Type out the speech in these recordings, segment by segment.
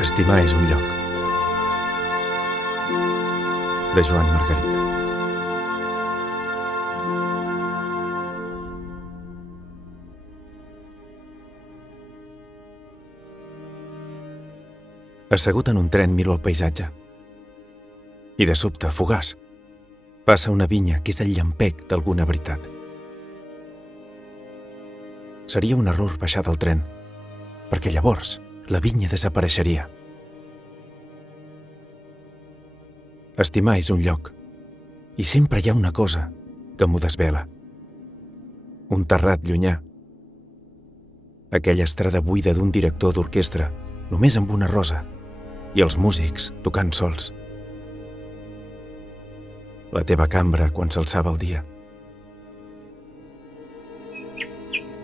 Estimar és un lloc. De Joan Margarit. Assegut en un tren miro el paisatge. I de sobte, fugaç, passa una vinya que és el llampec d'alguna veritat. Seria un error baixar del tren, perquè llavors la vinya desapareixeria. Estimar és un lloc, i sempre hi ha una cosa que m'ho desvela. Un terrat llunyà. Aquella estrada buida d'un director d'orquestra, només amb una rosa, i els músics tocant sols. La teva cambra quan s'alçava el dia.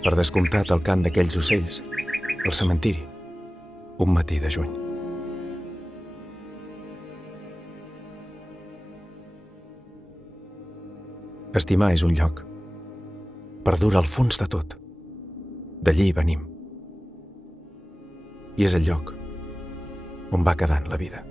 Per descomptat, el cant d'aquells ocells, el cementiri, un matí de juny. Estimar és un lloc, perdura al fons de tot. D'allí venim. I és el lloc on va quedant la vida.